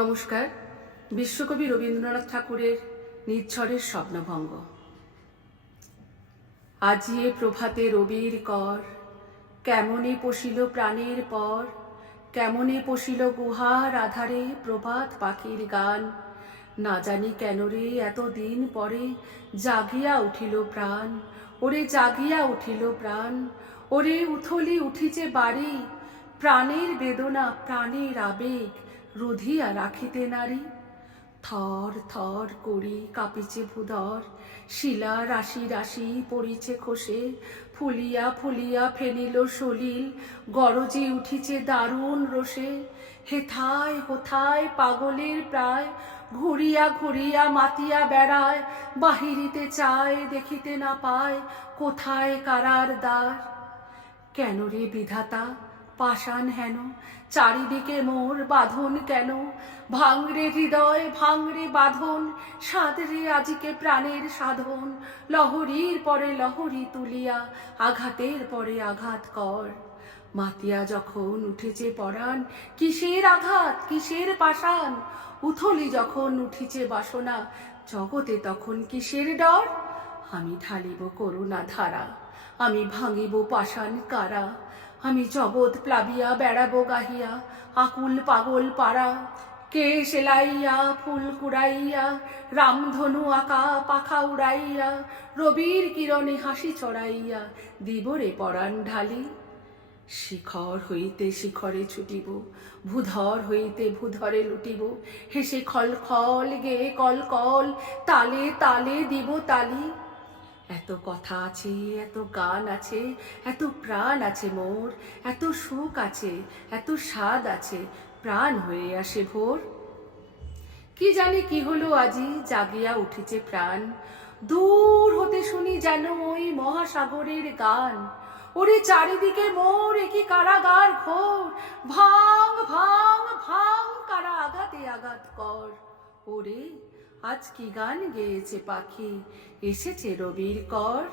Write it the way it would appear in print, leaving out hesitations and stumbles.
নমস্কার। বিশ্বকবি রবীন্দ্রনাথ ঠাকুরের নির্ঝরের স্বপ্নভঙ্গ। আজি এ প্রভাতে রবির কর, কেমনে পশিল প্রাণের পর, কেমনে পশিল গুহার আধারে প্রভাত পাখির গান। না জানি কেন রে এতদিন পরে জাগিয়া উঠিল প্রাণ, ওরে জাগিয়া উঠিল প্রাণ। ওরে উথলি উঠিছে বাড়ি, প্রাণের বেদনা প্রাণের আবেগ রুধিয়া রাখিতে নারী। থর থর করি কাঁপিছে ভূধর, শিলা রাশি রাশি পড়িছে খসে, ফুলিয়া ফুলিয়া ফেনিল সলিল, গরজে উঠিছে দারুণ রোষে। হেথায় হোথায় পাগলের প্রায়, ঘুরিয়া ঘুরিয়া মাতিয়া বেড়ায়, বাহিরিতে চায় দেখিতে না পায় কোথায় কারার দ্বার। কেন রে বিধাতা পাষাণ হেন, চারিদিকে মোর বাঁধন কেন? ভাঙরে হৃদয় ভাঙরে বাঁধন, সাদরে আজিকে প্রাণের সাধন। লহরীর পরে লহরী তুলিয়া আঘাতের পরে আঘাত কর। মাতিয়া যখন উঠেছে পরাণ, কিসের আঘাত কিসের পাষাণ? উথলি যখন উঠিছে বাসনা, জগতে তখন কিসের ডর? আমি ঢালিব করুণা ধারা, আমি ভাঙিব পাষাণ কারা। আমি জগৎ প্লাবিয়া বেড়াবো গাহিয়া আকুল পাগল পাড়া। কে সেলাইয়া ফুল কুড়াইয়া, রামধনু আঁকা পাখা উড়াইয়া, রবির কিরণে হাসি চড়াইয়া দিবরে পরাণ ঢালি। শিখর হইতে শিখরে ছুটিব, ভূধর হইতে ভূধরে লুটিব, হেসে খল খল গেয়ে কল কল, তালে তালে দিব তালি। এত কথা আছে এত গান আছে, এত প্রাণ আছে মোর, এত সুখ আছে এত স্বাদ আছে, প্রাণ হয়ে আসে ভোর। কি জানি কি হলো আজি জাগিয়া উঠেছে প্রাণ, দূর হতে শুনি যেন ওই মহাসাগরের গান। ওরে চারিদিকে মোর একই কারাগার ঘোর, ভাঙ ভাঙ ভাঙ কারা আঘাতে আঘাত কর। ওরে আজ কি গান গেয়েছে পাখি, এসেছে রবির কর।